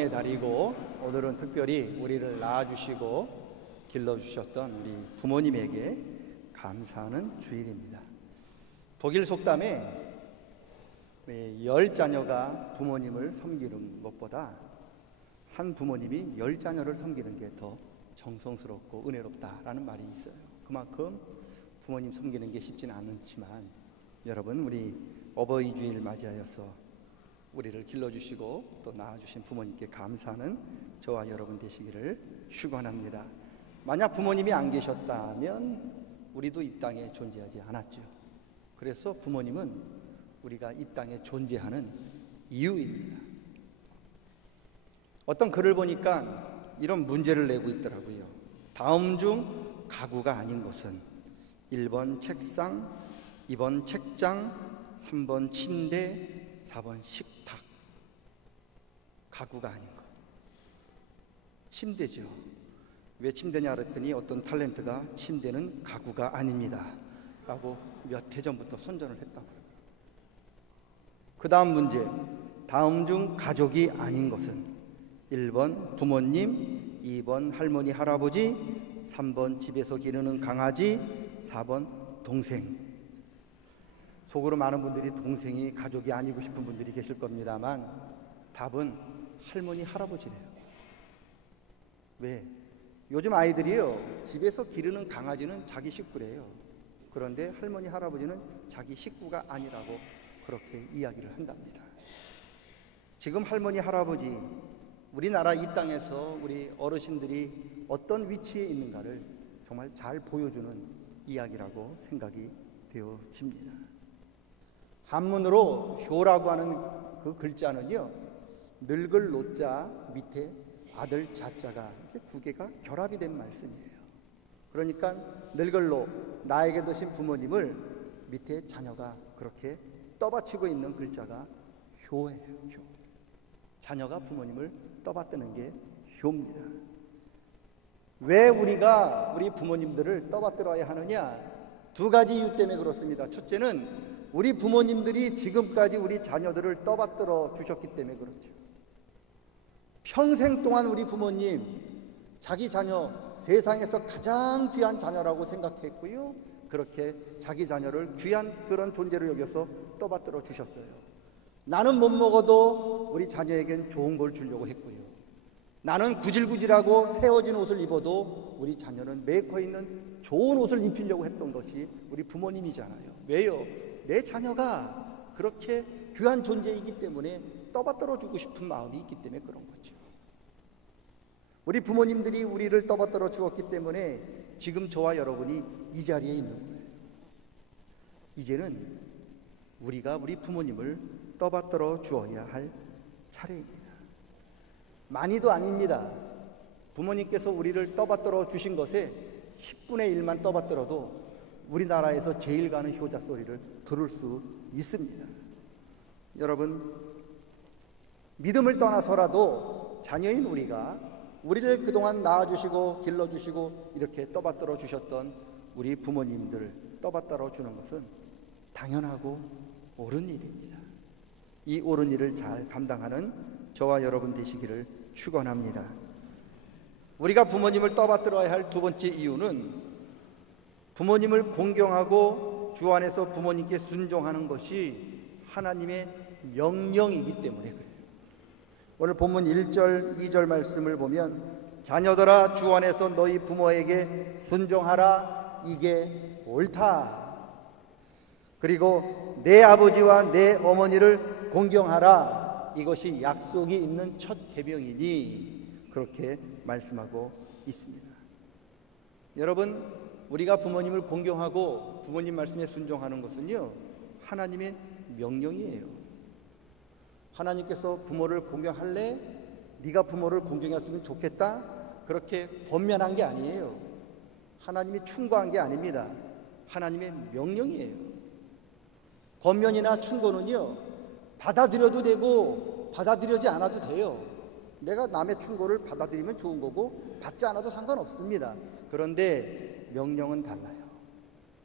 의 달이고, 오늘은 특별히 우리를 낳아주시고 길러주셨던 우리 부모님에게 감사하는 주일입니다. 독일 속담에 10자녀가 부모님을 섬기는 것보다 한 부모님이 10자녀를 섬기는 게 더 정성스럽고 은혜롭다라는 말이 있어요. 그만큼 부모님 섬기는 게 쉽지는 않지만, 여러분, 우리 어버이 주일 맞이하여서 우리를 길러주시고 또 낳아주신 부모님께 감사하는 저와 여러분 되시기를 축원합니다. 만약 부모님이 안 계셨다면 우리도 이 땅에 존재하지 않았죠. 그래서 부모님은 우리가 이 땅에 존재하는 이유입니다. 어떤 글을 보니까 이런 문제를 내고 있더라고요. 다음 중 가구가 아닌 것은 1번 책상, 2번 책장, 3번 침대, 4번 식탁. 가구가 아닌 것. 침대죠. 왜 침대냐 그랬더니 어떤 탤런트가 침대는 가구가 아닙니다 라고 몇 해 전부터 선전을 했다고 그러더라고요. 그 다음 문제, 다음 중 가족이 아닌 것은 1번 부모님, 2번 할머니 할아버지, 3번 집에서 기르는 강아지, 4번 동생. 속으로 많은 분들이 동생이 가족이 아니고 싶은 분들이 계실 겁니다만 답은 할머니 할아버지래요. 왜? 요즘 아이들이요, 집에서 기르는 강아지는 자기 식구래요. 그런데 할머니 할아버지는 자기 식구가 아니라고 그렇게 이야기를 한답니다. 지금 할머니 할아버지, 우리나라 이 땅에서 우리 어르신들이 어떤 위치에 있는가를 정말 잘 보여주는 이야기라고 생각이 되어집니다. 한문으로 효라고 하는 그 글자는요, 늙을 노자 밑에 아들 자자가 이렇게 두 개가 결합이 된 말씀이에요. 그러니까 늙을 노, 나에게 드신 부모님을 밑에 자녀가 그렇게 떠받치고 있는 글자가 효예요. 효. 자녀가 부모님을 떠받드는 게 효입니다. 왜 우리가 우리 부모님들을 떠받들어야 하느냐? 두 가지 이유 때문에 그렇습니다. 첫째는 우리 부모님들이 지금까지 우리 자녀들을 떠받들어 주셨기 때문에 그렇죠. 평생 동안 우리 부모님 자기 자녀 세상에서 가장 귀한 자녀라고 생각했고요, 그렇게 자기 자녀를 귀한 그런 존재로 여겨서 떠받들어 주셨어요. 나는 못 먹어도 우리 자녀에겐 좋은 걸 주려고 했고요, 나는 구질구질하고 헤어진 옷을 입어도 우리 자녀는 메이커 있는 좋은 옷을 입히려고 했던 것이 우리 부모님이잖아요. 왜요? 내 자녀가 그렇게 귀한 존재이기 때문에 떠받들어 주고 싶은 마음이 있기 때문에 그런 거죠. 우리 부모님들이 우리를 떠받들어 주었기 때문에 지금 저와 여러분이 이 자리에 있는 거예요. 이제는 우리가 우리 부모님을 떠받들어 주어야 할 차례입니다. 많이도 아닙니다. 부모님께서 우리를 떠받들어 주신 것에 10분의 1만 떠받들어도 우리나라에서 제일 가는 효자 소리를 들을 수 있습니다. 여러분, 믿음을 떠나서라도 자녀인 우리를 그동안 낳아주시고 길러주시고 이렇게 떠받들어 주셨던 우리 부모님들을 떠받들어 주는 것은 당연하고 옳은 일입니다. 이 옳은 일을 잘 감당하는 저와 여러분 되시기를 축원합니다. 우리가 부모님을 떠받들어야 할 두 번째 이유는 부모님을 공경하고 주 안에서 부모님께 순종하는 것이 하나님의 명령이기 때문에 그래요. 오늘 본문 1절, 2절 말씀을 보면 자녀들아 주 안에서 너희 부모에게 순종하라, 이게 옳다. 그리고 내 아버지와 내 어머니를 공경하라, 이것이 약속이 있는 첫 계명이니, 그렇게 말씀하고 있습니다. 여러분, 우리가 부모님을 공경하고 부모님 말씀에 순종하는 것은요, 하나님의 명령이에요. 하나님께서 부모를 공경할래? 네가 부모를 공경했으면 좋겠다? 그렇게 권면한 게 아니에요. 하나님이 충고한 게 아닙니다. 하나님의 명령이에요. 권면이나 충고는요, 받아들여도 되고 받아들여지 않아도 돼요. 내가 남의 충고를 받아들이면 좋은 거고 받지 않아도 상관없습니다. 그런데 명령은 달라요.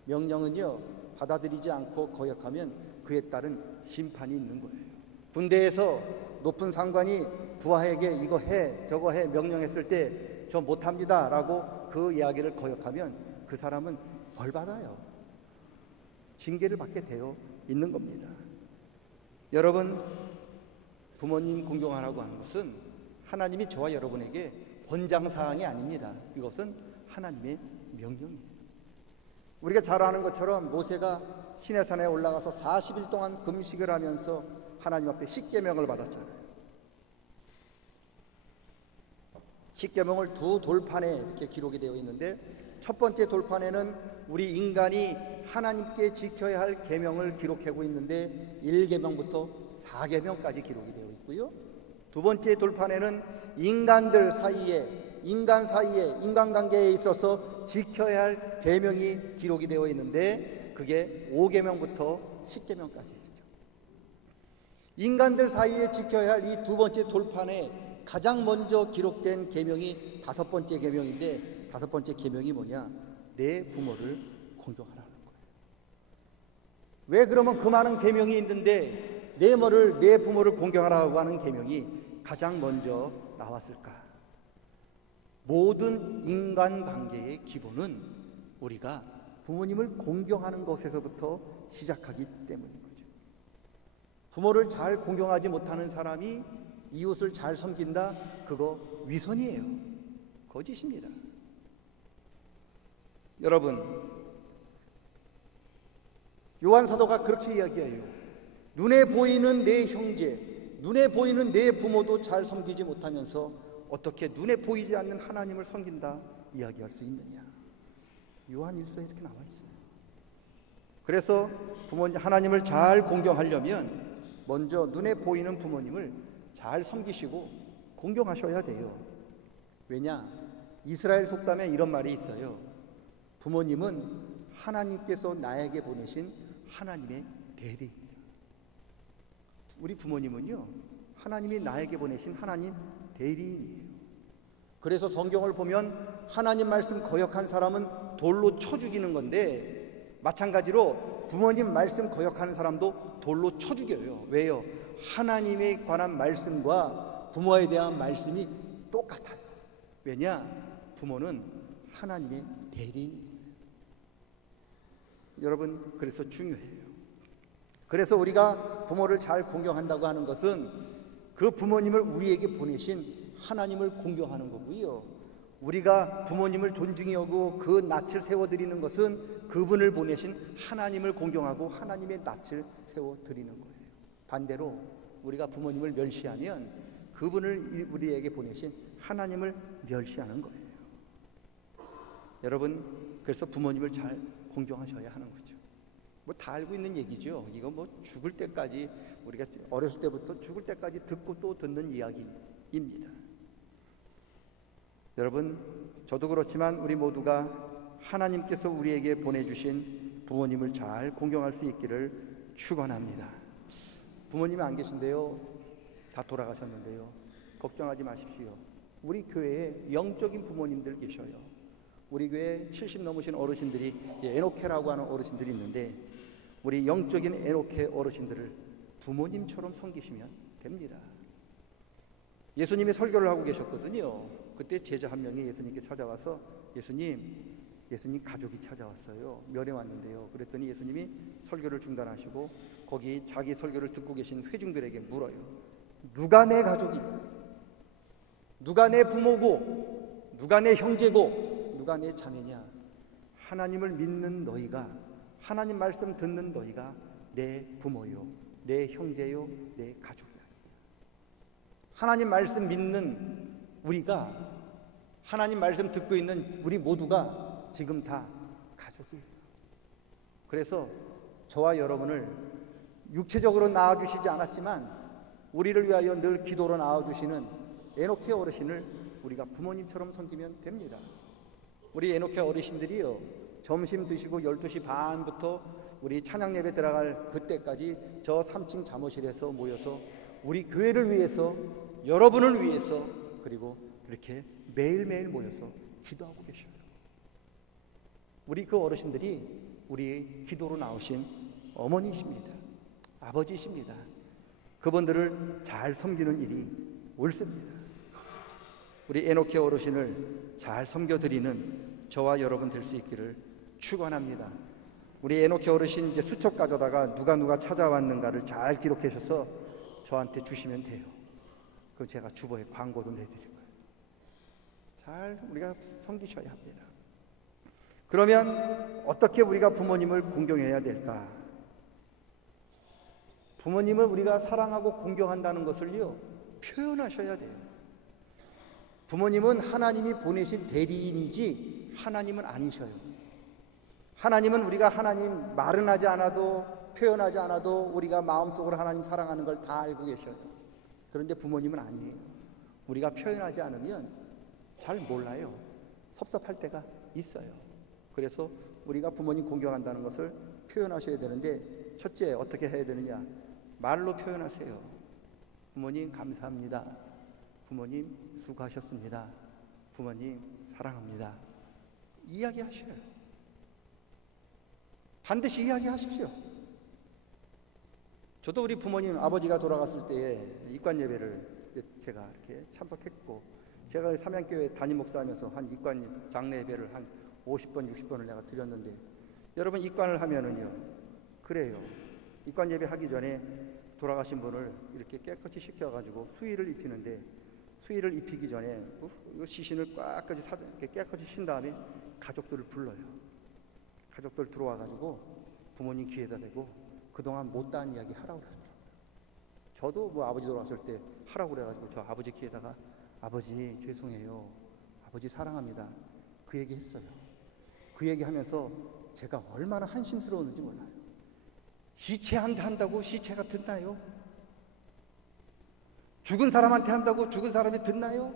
명령은요, 받아들이지 않고 거역하면 그에 따른 심판이 있는 거예요. 군대에서 높은 상관이 부하에게 이거 해 저거 해 명령했을 때 저 못합니다 라고 그 이야기를 거역하면 그 사람은 벌 받아요. 징계를 받게 되어 있는 겁니다. 여러분, 부모님 공경하라고 하는 것은 하나님이 저와 여러분에게 권장사항이 아닙니다. 이것은 하나님의 명령입니다. 우리가 잘 아는 것처럼 모세가 시내산에 올라가서 40일 동안 금식을 하면서 하나님 앞에 십계명을 받았잖아요. 십계명을 두 돌판에 이렇게 기록이 되어 있는데, 첫 번째 돌판에는 우리 인간이 하나님께 지켜야 할 계명을 기록하고 있는데 1계명부터 4계명까지 기록이 되어 있고요. 두 번째 돌판에는 인간들 사이에 인간관계에 있어서 지켜야 할 계명이 기록이 되어 있는데 그게 5계명부터 10계명까지 있죠. 인간들 사이에 지켜야 할 이 두 번째 돌판에 가장 먼저 기록된 계명이 5번째 계명인데, 5번째 계명이 뭐냐? 내 부모를 공경하라는 거예요. 왜 그러면 그 많은 계명이 있는데 내 부모를 공경하라고 하는 계명이 가장 먼저 나왔을까? 모든 인간관계의 기본은 우리가 부모님을 공경하는 것에서부터 시작하기 때문인 거죠. 부모를 잘 공경하지 못하는 사람이 이웃을 잘 섬긴다? 그거 위선이에요. 거짓입니다. 여러분, 요한 사도가 그렇게 이야기해요. 눈에 보이는 내 형제, 눈에 보이는 내 부모도 잘 섬기지 못하면서 어떻게 눈에 보이지 않는 하나님을 섬긴다 이야기할 수 있느냐. 요한 1서에 이렇게 나와 있어요. 그래서 하나님을 잘 공경하려면 먼저 눈에 보이는 부모님을 잘 섬기시고 공경하셔야 돼요. 왜냐? 이스라엘 속담에 이런 말이 있어요. 부모님은 하나님께서 나에게 보내신 하나님의 대리입니다. 우리 부모님은요, 하나님이 나에게 보내신 하나님 대리인이에요. 그래서 성경을 보면 하나님 말씀 거역한 사람은 돌로 쳐 죽이는 건데, 마찬가지로 부모님 말씀 거역하는 사람도 돌로 쳐 죽여요. 왜요? 하나님에 관한 말씀과 부모에 대한 말씀이 똑같아요. 왜냐? 부모는 하나님의 대리인입니다. 여러분, 그래서 중요해요. 그래서 우리가 부모를 잘 공경한다고 하는 것은 그 부모님을 우리에게 보내신 하나님을 공경하는 거고요. 우리가 부모님을 존중히 여기고 그 낯을 세워드리는 것은 그분을 보내신 하나님을 공경하고 하나님의 낯을 세워드리는 거예요. 반대로 우리가 부모님을 멸시하면 그분을 우리에게 보내신 하나님을 멸시하는 거예요. 여러분, 그래서 부모님을 잘 공경하셔야 하는 거죠. 뭐 다 알고 있는 얘기죠. 이거 뭐 죽을 때까지, 우리가 어렸을 때부터 죽을 때까지 듣고 또 듣는 이야기입니다. 여러분, 저도 그렇지만 우리 모두가 하나님께서 우리에게 보내주신 부모님을 잘 공경할 수 있기를 축원합니다. 부모님이 안 계신데요, 다 돌아가셨는데요, 걱정하지 마십시오. 우리 교회에 영적인 부모님들 계셔요. 우리 교회에 70 넘으신 어르신들이, 에노케라고 하는 어르신들이 있는데, 우리 영적인 에노케 어르신들을 부모님처럼 섬기시면 됩니다. 예수님이 설교를 하고 계셨거든요. 그때 제자 한 명이 예수님께 찾아와서 예수님 가족이 찾아왔어요. 면회 왔는데요. 그랬더니 예수님이 설교를 중단하시고 거기 자기 설교를 듣고 계신 회중들에게 물어요. 누가 내 가족이고, 누가 내 부모고, 누가 내 형제고, 누가 내 자매냐? 하나님을 믿는 너희가, 하나님 말씀 듣는 너희가 내 부모요, 내 형제요, 내 가족이야. 하나님 말씀 믿는 우리가, 하나님 말씀 듣고 있는 우리 모두가 지금 다 가족이에요. 그래서 저와 여러분을 육체적으로 낳아주시지 않았지만 우리를 위하여 늘 기도로 낳아주시는 에노케 어르신을 우리가 부모님처럼 섬기면 됩니다. 우리 에노케 어르신들이요, 점심 드시고 12시 반부터 우리 찬양 예배 들어갈 그때까지 저 3층 잠옷실에서 모여서 우리 교회를 위해서, 여러분을 위해서, 그리고 그렇게 매일매일 모여서 기도하고 계셔요. 우리 그 어르신들이 우리의 기도로 나오신 어머니십니다. 아버지십니다. 그분들을 잘 섬기는 일이 옳습니다. 우리 에노키 어르신을 잘 섬겨드리는 저와 여러분 될 수 있기를 축원합니다. 우리 에노키 어르신 이제 수첩 가져다가 누가 찾아왔는가를 잘 기록하셔서 저한테 주시면 돼요. 그 제가 주보에 광고도 내드릴 거예요. 잘 우리가 섬기셔야 합니다. 그러면 어떻게 우리가 부모님을 공경해야 될까? 부모님을 우리가 사랑하고 공경한다는 것을요, 표현하셔야 돼요. 부모님은 하나님이 보내신 대리인이지 하나님은 아니셔요. 하나님은 우리가 하나님 말은 하지 않아도, 표현하지 않아도 우리가 마음속으로 하나님 사랑하는 걸 다 알고 계셔요. 그런데 부모님은 아니에요. 우리가 표현하지 않으면 잘 몰라요. 섭섭할 때가 있어요. 그래서 우리가 부모님 공경한다는 것을 표현하셔야 되는데, 첫째 어떻게 해야 되느냐? 말로 표현하세요. 부모님 감사합니다. 부모님 수고하셨습니다. 부모님 사랑합니다. 이야기하셔요. 반드시 이야기하십시오. 저도 우리 부모님 아버지가 돌아갔을 때에 입관 예배를 제가 이렇게 참석했고, 제가 삼양교회 담임 목사하면서 한 입관 장례 예배를 한 50번, 60번을 내가 드렸는데, 여러분 입관을 하면은요, 그래요. 입관 예배 하기 전에 돌아가신 분을 이렇게 깨끗이 씻겨가지고 수의를 입히는데, 수의를 입히기 전에 시신을 꽉까지 깨끗이 신 다음에 가족들을 불러요. 가족들 들어와가지고 부모님 귀에다 대고 그동안 못다한 이야기 하라고 그러더라고요. 저도 뭐 아버지 돌아갔을 때 하라고 그래가지고 저 아버지 귀에다가 아버지 죄송해요, 아버지 사랑합니다, 그 얘기 했어요. 그 얘기 하면서 제가 얼마나 한심스러웠는지 몰라요. 시체한테 한다고 시체가 듣나요? 죽은 사람한테 한다고 죽은 사람이 듣나요?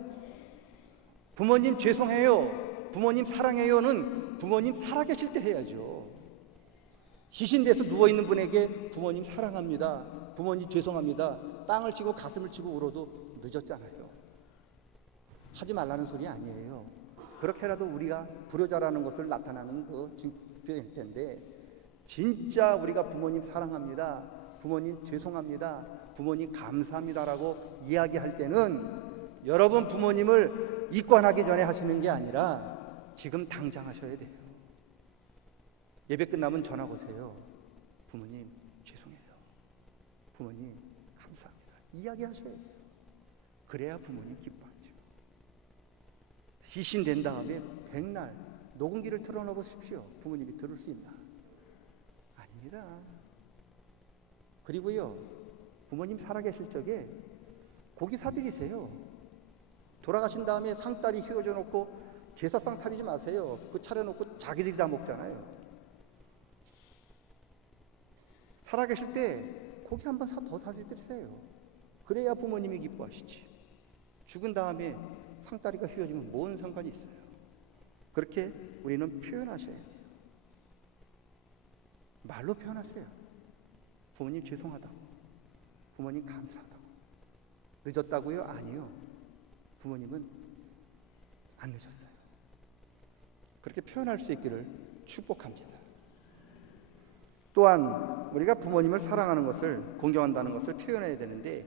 부모님 죄송해요, 부모님 사랑해요는 부모님 살아계실 때 해야죠. 시신돼서 누워있는 분에게 부모님 사랑합니다, 부모님 죄송합니다, 땅을 치고 가슴을 치고 울어도 늦었잖아요. 하지 말라는 소리 아니에요. 그렇게라도 우리가 불효자라는 것을 나타나는 그 증표일 텐데, 진짜 우리가 부모님 사랑합니다, 부모님 죄송합니다, 부모님 감사합니다라고 이야기할 때는 여러분 부모님을 입관하기 전에 하시는 게 아니라 지금 당장 하셔야 돼요. 예배 끝나면 전화 오세요. 부모님 죄송해요, 부모님 감사합니다, 이야기하셔야 돼요. 그래야 부모님 기뻐하죠. 시신된 다음에 백날 녹음기를 틀어놓아 보십시오. 부모님이 들을 수 있나? 아닙니다. 그리고요, 부모님 살아계실 적에 고기 사드리세요. 돌아가신 다음에 상다리 휘어져 놓고 제사상 차리지 마세요. 그 차려놓고 자기들이 다 먹잖아요. 살아계실 때 고기 한 번 더 사드리세요. 그래야 부모님이 기뻐하시지. 죽은 다음에 상다리가 휘어지면 뭔 상관이 있어요. 그렇게 우리는 표현하셔야 돼요. 말로 표현하세요. 부모님 죄송하다고, 부모님 감사하다고. 늦었다고요? 아니요. 부모님은 안 늦었어요. 그렇게 표현할 수 있기를 축복합니다. 또한 우리가 부모님을 사랑하는 것을, 공경한다는 것을 표현해야 되는데,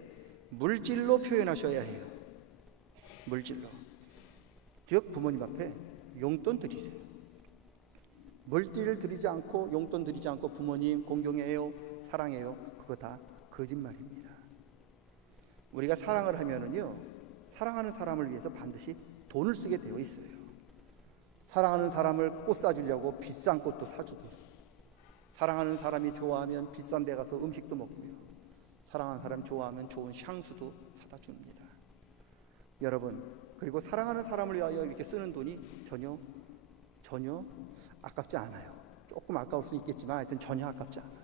물질로 표현하셔야 해요. 물질로. 즉 부모님 앞에 용돈 드리세요. 물질을 드리지 않고, 용돈 드리지 않고 부모님 공경해요, 사랑해요, 그거 다 거짓말입니다. 우리가 사랑을 하면은요, 사랑하는 사람을 위해서 반드시 돈을 쓰게 되어 있어요. 사랑하는 사람을 꽃 사주려고 비싼 꽃도 사주고요, 사랑하는 사람이 좋아하면 비싼 데 가서 음식도 먹고요, 사랑하는 사람이 좋아하면 좋은 향수도 사다 줍니다. 여러분, 그리고 사랑하는 사람을 위하여 이렇게 쓰는 돈이 전혀 아깝지 않아요. 조금 아까울 수 있겠지만 하여튼 전혀 아깝지 않아요.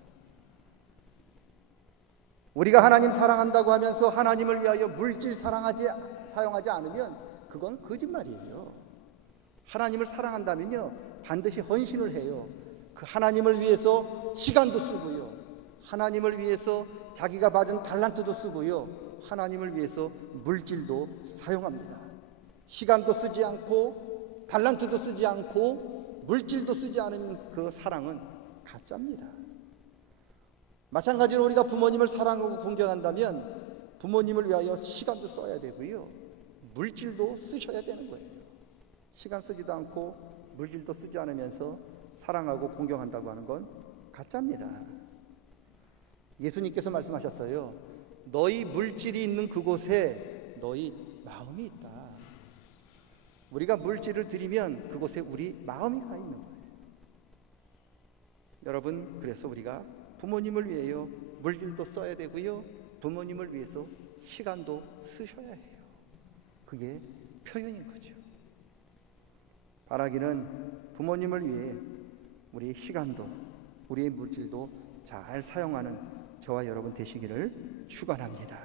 우리가 하나님 사랑한다고 하면서 하나님을 위하여 물질 사용하지 않으면 그건 거짓말이에요. 하나님을 사랑한다면요, 반드시 헌신을 해요. 그 하나님을 위해서 시간도 쓰고요, 하나님을 위해서 자기가 받은 달란트도 쓰고요, 하나님을 위해서 물질도 사용합니다. 시간도 쓰지 않고 달란트도 쓰지 않고 물질도 쓰지 않은 그 사랑은 가짜입니다. 마찬가지로 우리가 부모님을 사랑하고 공경한다면 부모님을 위하여 시간도 써야 되고요, 물질도 쓰셔야 되는 거예요. 시간 쓰지도 않고 물질도 쓰지 않으면서 사랑하고 공경한다고 하는 건 가짜입니다. 예수님께서 말씀하셨어요. 너희 물질이 있는 그곳에 너희 마음이 있다. 우리가 물질을 드리면 그곳에 우리 마음이 가 있는 거예요. 여러분, 그래서 우리가 부모님을 위해서 물질도 써야 되고요, 부모님을 위해서 시간도 쓰셔야 해요. 그게 표현인 거죠. 바라기는 부모님을 위해 우리의 시간도 우리의 물질도 잘 사용하는 저와 여러분 되시기를 축원합니다.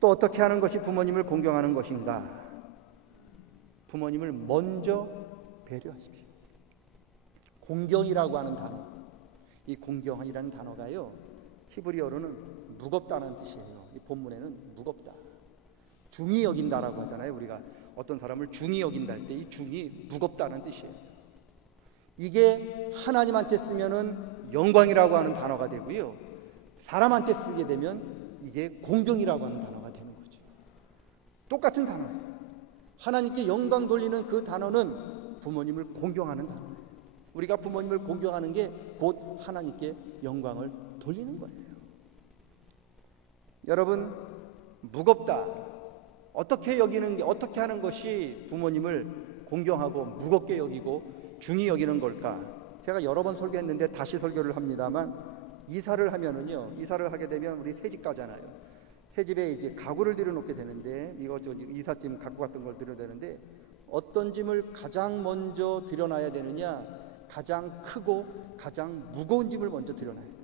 또 어떻게 하는 것이 부모님을 공경하는 것인가? 부모님을 먼저 배려하십시오. 공경이라고 하는 단어, 이 공경이라는 단어가요, 히브리어로는 무겁다는 뜻이에요. 이 본문에는 무겁다, 중히 여긴다라고 하잖아요. 우리가 어떤 사람을 중히 여긴다 할 때 이 중이 무겁다는 뜻이에요. 이게 하나님한테 쓰면은 영광이라고 하는 단어가 되고요, 사람한테 쓰게 되면 이게 공경이라고 하는 단어가 되는 거죠. 똑같은 단어예요. 하나님께 영광 돌리는 그 단어는 부모님을 공경하는 단어예요. 우리가 부모님을 공경하는 게 곧 하나님께 영광을 돌리는 거예요. 여러분, 무겁다, 어떻게 하는 것이 부모님을 공경하고 무겁게 여기고 중히 여기는 걸까? 제가 여러 번 설교했는데 다시 설교를 합니다만, 이사를 하게 되면 우리 새집 가잖아요. 새집에 이제 가구를 들여놓게 되는데, 이삿짐 갖고 갔던 걸 들여야 되는데, 어떤 짐을 가장 먼저 들여놔야 되느냐? 가장 크고 가장 무거운 짐을 먼저 들여놔야 돼요.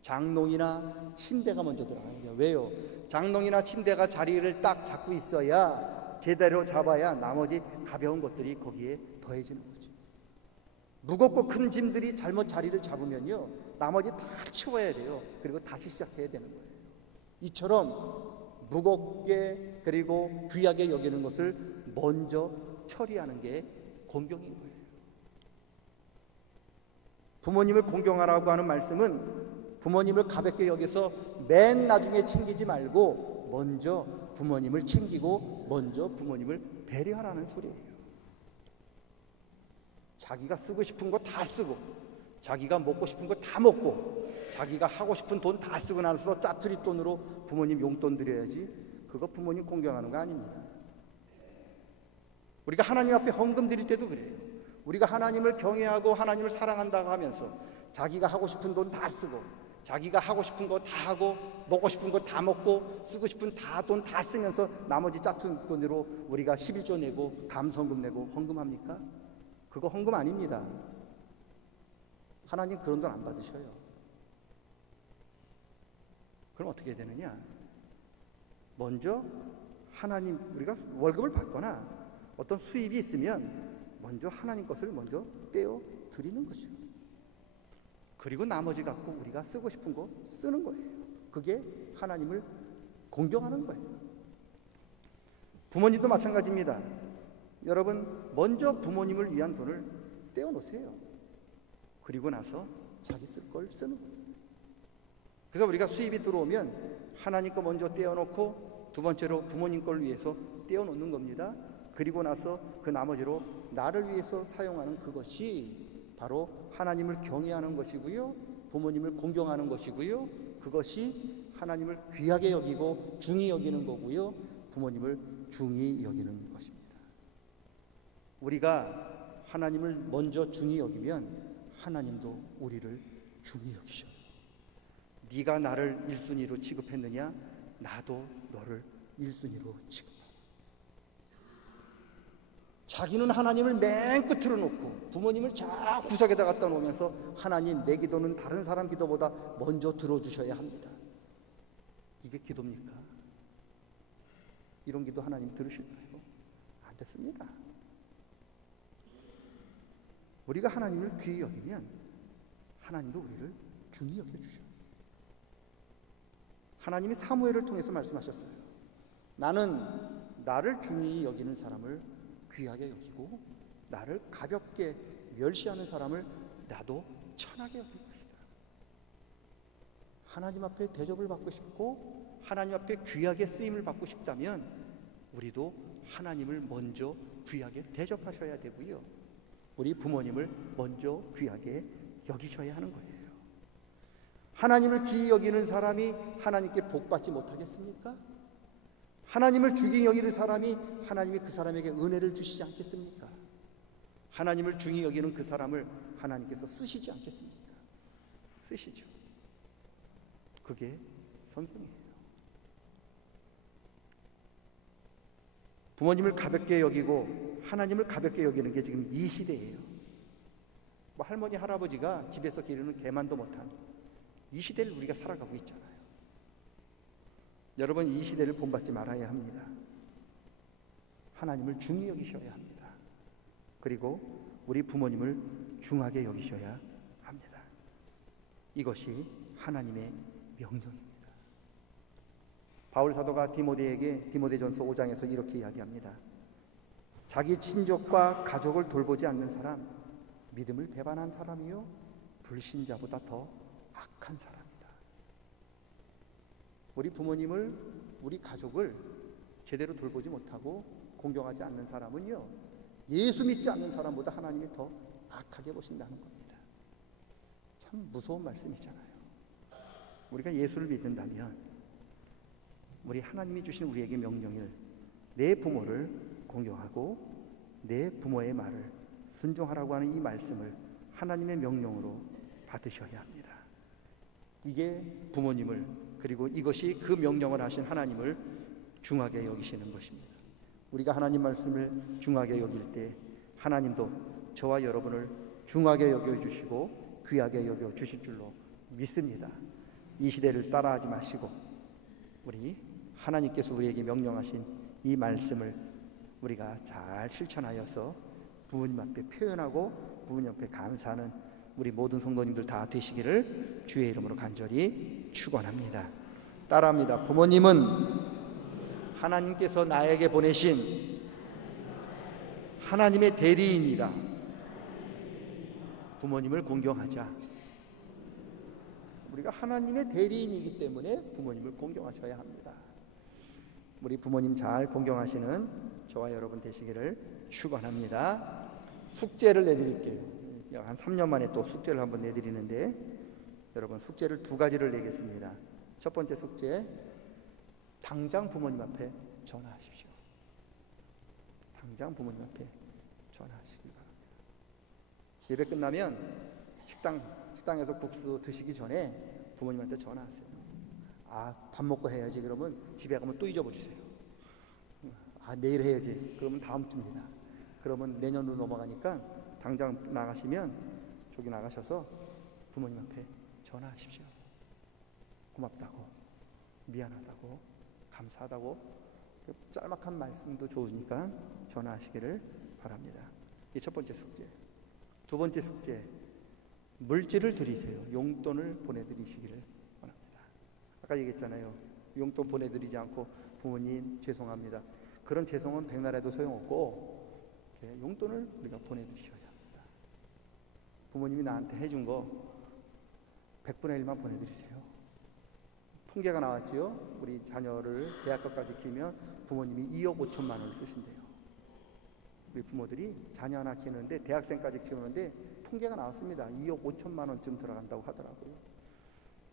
장롱이나 침대가 먼저 들어가는 거예요. 왜요? 장롱이나 침대가 자리를 딱 잡고 있어야, 제대로 잡아야 나머지 가벼운 것들이 거기에 더해지는 거죠. 무겁고 큰 짐들이 잘못 자리를 잡으면요, 나머지 다 치워야 돼요. 그리고 다시 시작해야 되는 거예요. 이처럼 무겁게 그리고 귀하게 여기는 것을 먼저 처리하는 게 공경인 거예요. 부모님을 공경하라고 하는 말씀은 부모님을 가볍게 여겨서 맨 나중에 챙기지 말고 먼저 부모님을 챙기고 먼저 부모님을 배려하라는 소리예요. 자기가 쓰고 싶은 거 다 쓰고, 자기가 먹고 싶은 거 다 먹고, 자기가 하고 싶은 돈 다 쓰고 나서 짜투리 돈으로 부모님 용돈 드려야지, 그거 부모님 공경하는 거 아닙니다. 우리가 하나님 앞에 헌금 드릴 때도 그래요. 우리가 하나님을 경외하고 하나님을 사랑한다고 하면서 자기가 하고 싶은 돈 다 쓰고, 자기가 하고 싶은 거 다 하고, 먹고 싶은 거 다 먹고, 쓰고 싶은 돈 다 쓰면서 나머지 짜투리 돈으로 우리가 11조 내고 감성금 내고 헌금합니까? 그거 헌금 아닙니다. 하나님 그런 돈 안 받으셔요. 그럼 어떻게 되느냐? 먼저 하나님, 우리가 월급을 받거나 어떤 수입이 있으면 먼저 하나님 것을 먼저 떼어 드리는 거죠. 그리고 나머지 갖고 우리가 쓰고 싶은 거 쓰는 거예요. 그게 하나님을 공경하는 거예요. 부모님도 마찬가지입니다. 여러분, 먼저 부모님을 위한 돈을 떼어 놓으세요. 그리고 나서 자기 쓸 걸 쓰는 거예요. 그래서 우리가 수입이 들어오면 하나님 거 먼저 떼어 놓고, 두 번째로 부모님 걸 위해서 떼어 놓는 겁니다. 그리고 나서 그 나머지로 나를 위해서 사용하는 그것이 바로 하나님을 경외하는 것이고요, 부모님을 공경하는 것이고요, 그것이 하나님을 귀하게 여기고 중히 여기는 거고요, 부모님을 중히 여기는 것입니다. 우리가 하나님을 먼저 중히 여기면 하나님도 우리를 중히 여기셔요. 네가 나를 1순위로 취급했느냐? 나도 너를 1순위로 취급하고. 자기는 하나님을 맨 끝으로 놓고 부모님을 저 구석에다 갖다 놓으면서, 하나님, 내 기도는 다른 사람 기도보다 먼저 들어주셔야 합니다. 이게 기도입니까? 이런 기도 하나님 들으실까요? 안 됐습니다. 우리가 하나님을 귀히 여기면 하나님도 우리를 중히 여겨주셔요. 하나님이 사무엘을 통해서 말씀하셨어요. 나는 나를 중히 여기는 사람을 귀하게 여기고, 나를 가볍게 멸시하는 사람을 나도 천하게 여길 것이다. 하나님 앞에 대접을 받고 싶고 하나님 앞에 귀하게 쓰임을 받고 싶다면 우리도 하나님을 먼저 귀하게 대접하셔야 되고요, 우리 부모님을 먼저 귀하게 여기셔야 하는 거예요. 하나님을 귀히 여기는 사람이 하나님께 복받지 못하겠습니까? 하나님을 중히 여기는 사람이 하나님이 그 사람에게 은혜를 주시지 않겠습니까? 하나님을 중히 여기는 그 사람을 하나님께서 쓰시지 않겠습니까? 쓰시죠. 그게 성경이에요. 부모님을 가볍게 여기고 하나님을 가볍게 여기는 게 지금 이 시대예요. 뭐 할머니 할아버지가 집에서 기르는 개만도 못한 이 시대를 우리가 살아가고 있잖아요. 여러분, 이 시대를 본받지 말아야 합니다. 하나님을 중히 여기셔야 합니다. 그리고 우리 부모님을 중하게 여기셔야 합니다. 이것이 하나님의 명령입니다. 바울 사도가 디모데에게 디모데전서 5장에서 이렇게 이야기합니다. 자기 친족과 가족을 돌보지 않는 사람, 믿음을 배반한 사람이요 불신자보다 더 악한 사람이다. 우리 부모님을, 우리 가족을 제대로 돌보지 못하고 공경하지 않는 사람은요, 예수 믿지 않는 사람보다 하나님이 더 악하게 보신다는 겁니다. 참 무서운 말씀이잖아요. 우리가 예수를 믿는다면 우리 하나님이 주신 우리에게 명령을, 내 부모를 공경하고 내 부모의 말을 순종하라고 하는 이 말씀을 하나님의 명령으로 받으셔야 합니다. 이게 부모님을, 그리고 이것이 그 명령을 하신 하나님을 중하게 여기시는 것입니다. 우리가 하나님 말씀을 중하게 여길 때 하나님도 저와 여러분을 중하게 여겨주시고 귀하게 여겨주실 줄로 믿습니다. 이 시대를 따라하지 마시고 우리 하나님께서 우리에게 명령하신 이 말씀을 우리가 잘 실천하여서 부모님 앞에 표현하고 부모님 앞에 감사하는 우리 모든 성도님들 다 되시기를 주의 이름으로 간절히 축원합니다. 따라합니다. 부모님은 하나님께서 나에게 보내신 하나님의 대리인이다. 부모님을 공경하자. 우리가 하나님의 대리인이기 때문에 부모님을 공경하셔야 합니다. 우리 부모님 잘 공경하시는 저와 여러분 되시기를 축원합니다. 숙제를 내드릴게요. 한 3년 만에 또 숙제를 한번 내드리는데, 여러분 숙제를 두 가지를 내겠습니다. 첫 번째 숙제, 당장 부모님 앞에 전화하십시오. 당장 부모님 앞에 전화하시기 바랍니다. 예배 끝나면 식당에서 국수 드시기 전에 부모님한테 전화하세요. 밥 먹고 해야지. 그러면 집에 가면 또 잊어버리세요. 내일 해야지. 그러면 다음 주입니다. 그러면 내년으로 넘어가니까 당장 나가시면 저기 나가셔서 부모님 앞에 전화하십시오. 고맙다고, 미안하다고, 감사하다고, 짤막한 말씀도 좋으니까 전화하시기를 바랍니다. 이게 첫 번째 숙제. 두 번째 숙제, 물질을 드리세요. 용돈을 보내드리시기를 바랍니다. 아까 얘기했잖아요. 용돈 보내드리지 않고 부모님 죄송합니다. 그런 죄송은 백날해도 소용없고 용돈을 우리가 보내드리셔야 합니다. 부모님이 나한테 해준 거 100분의 1만 보내드리세요. 통계가 나왔지요. 우리 자녀를 대학교까지 키우면 부모님이 2억 5천만 원을 쓰신대요. 우리 부모들이 자녀 하나 키우는데, 대학생까지 키우는데 통계가 나왔습니다. 2억 5천만 원쯤 들어간다고 하더라고요.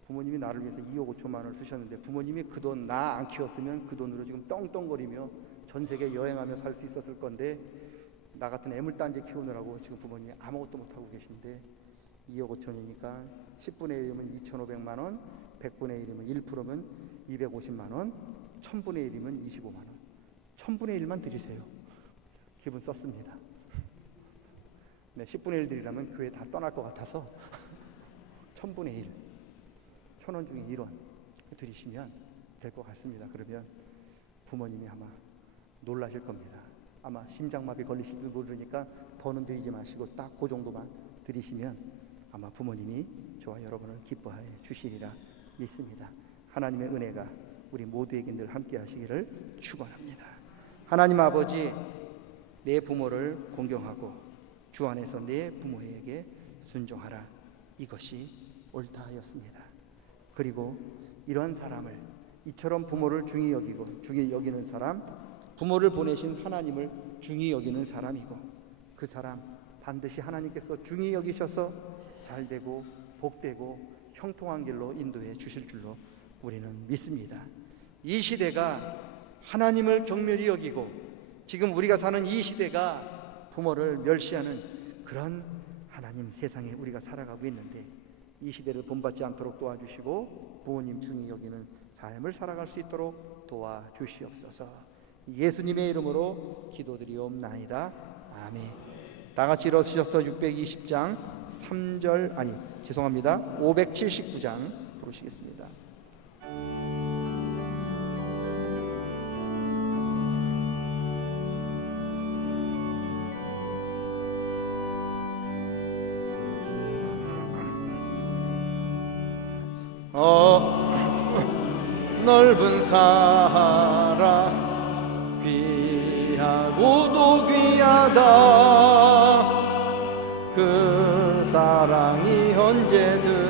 부모님이 나를 위해서 2억 5천만 원을 쓰셨는데, 부모님이 그 돈 나 안 키웠으면 그 돈으로 지금 떵떵거리며 전 세계 여행하며 살 수 있었을 건데, 나 같은 애물단지 키우느라고 지금 부모님이 아무것도 못하고 계신데, 2억 5천이니까 10분의 1이면 2,500만 원, 100분의 1이면 1%면 250만 원, 1000분의 1이면 25만 원. 1000분의 1만 드리세요. 기분 썼습니다. 네, 10분의 1 드리려면 교회 다 떠날 것 같아서 1000분의 1, 1000원 중에 1원 드리시면 될 것 같습니다. 그러면 부모님이 아마 놀라실 겁니다. 아마 심장마비 걸리실지도 모르니까 더는 드리지 마시고 딱 그 정도만 드리시면 아마 부모님이 저와 여러분을 기뻐해 주시리라 믿습니다. 하나님의 은혜가 우리 모두에게 늘 함께 하시기를 축원합니다. 하나님 아버지, 내 부모를 공경하고 주 안에서 내 부모에게 순종하라. 이것이 옳다 하였습니다. 그리고 이런 사람을, 이처럼 부모를 중히 여기는 사람, 부모를 보내신 하나님을 중히 여기는 사람이고, 그 사람 반드시 하나님께서 중히 여기셔서 잘되고 복되고 형통한 길로 인도해 주실 줄로 우리는 믿습니다. 이 시대가 하나님을 경멸히 여기고, 지금 우리가 사는 이 시대가 부모를 멸시하는 그런 하나님 세상에 우리가 살아가고 있는데, 이 시대를 본받지 않도록 도와주시고 부모님 중히 여기는 삶을 살아갈 수 있도록 도와주시옵소서. 예수님의 이름으로 기도드리옵나이다. 아멘. 다 같이 일어서셔서 620장 3절, 579장 부르시겠습니다. 넓은 사랑 귀하고도 귀하다. 그 사랑이 언제든